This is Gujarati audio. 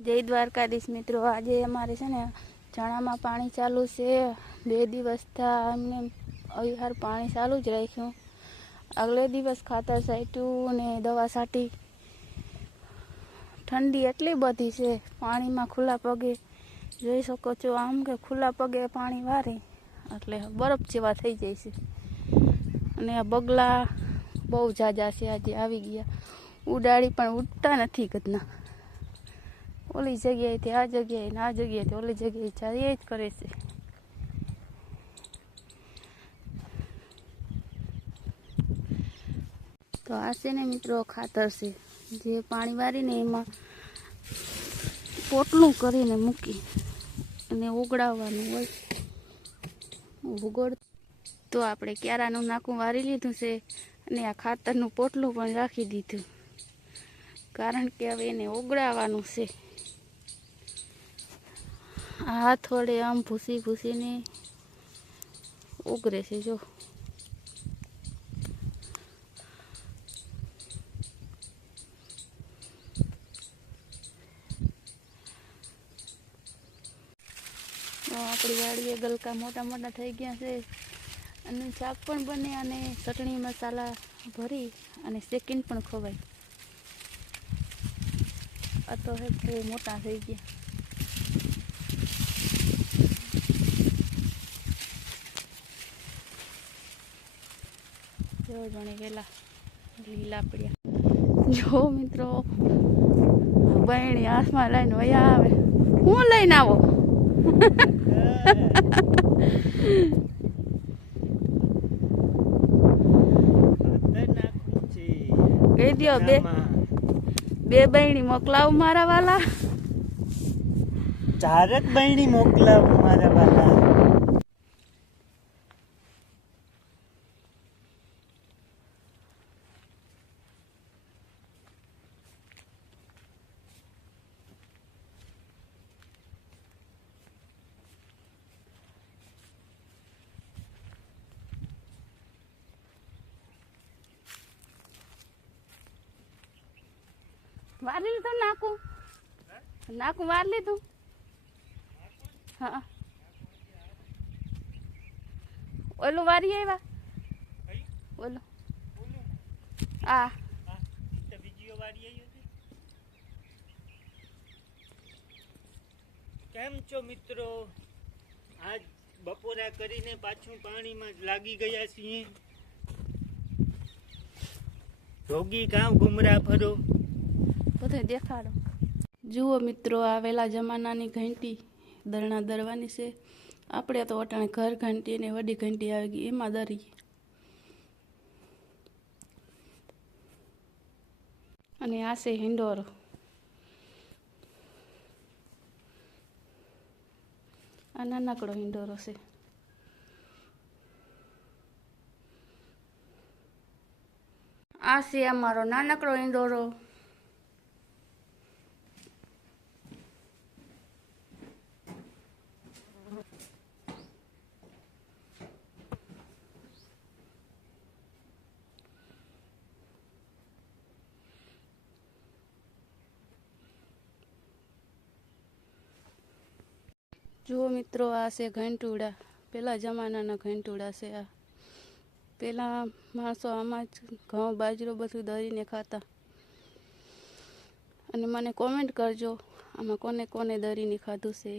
જય દ્વારકાધીશ મિત્રો, આજે અમારે છે ને ચણામાં પાણી ચાલુ છે। 2 દિવસ થયા અમને અવિહાર પાણી ચાલુ જ રાખ્યું। આગલે દિવસ ખાતર છાંટ્યું ને દવા છાંટી। ઠંડી એટલી બધી છે પાણીમાં ખુલ્લા પગે જોઈ શકો છો, આમ કે ખુલ્લા પગે પાણી વારે એટલે બરફ જેવા થઈ જાય છે। અને આ બગલા બહુ ઝાઝા છે, આજે આવી ગયા। ઉડાડી પણ ઉડતા નથી કદના, ઓલી જગ્યાએથી આ જગ્યાએ ને આ જગ્યાએથી ઓલી જગ્યાએ જાય જ કરે છે। તો આ છે ને મિત્રો ખાતર છે, જે પાણી વારીને એમાં પોટલું કરીને મૂકી અને ઉગડાવવાનું હોય। ઉગડ તો આપણે ક્યારાનું નાકું વારી લીધું છે અને આ ખાતરનું પોટલું પણ રાખી દીધું, કારણ કે હવે એને ઉગડાવવાનું છે। હાથ વડે આમ ભૂસી ભૂસીને ઉગરે છે જો। આપણી વાડીએ ગલકા મોટા મોટા થઈ ગયા છે અને શાક પણ બને અને ચટણી મસાલા ભરી અને શેકીને પણ ખવાય। આ તો હે બહુ મોટા થઈ ગયા। જો જાણે વેલા લીલા પડ્યા। જો મિત્રો બહેણી હાથમાં લઈને વયા આવે। હું લઈને આવો? કહી દો બે બહેણી મોકલાવ મારા વાલા। 4 બહેણી મોકલાવ મારા વાલા। વાર લીધું નાકું? નાકું વાર લીધું? હા, ઓલું વારી આવ્યા? ઓલું આ કેમ છો મિત્રો? આજ બપોરા કરીને પાછું પાણીમાં લાગી ગયા છીએ। જોગી ગામ ગુમરા ફરો બધે દેખાડો। જુઓ મિત્રો, આવેલા જમાનાની ઘંટી દરણા દરવાની છે। આપણે તો અટાણે ઘર ઘંટી ને વડી ઘંટી આવી ગઈ, એમાં દરી। અને આ છે હિંડોરો। આ નાનકડો હિંડોરો છે। આ છે અમારો નાનકડો હિંડોરો। જુઓ મિત્રો, આ છે ઘંટુડા। પેલા જમાનાના ઘંટુડા છે આ। પેલા માણસો આમાં જ ઘઉં બાજરો બધું દળીને ખાતા। અને મને કોમેન્ટ કરજો આમાં કોને કોને દળીને ખાધું છે।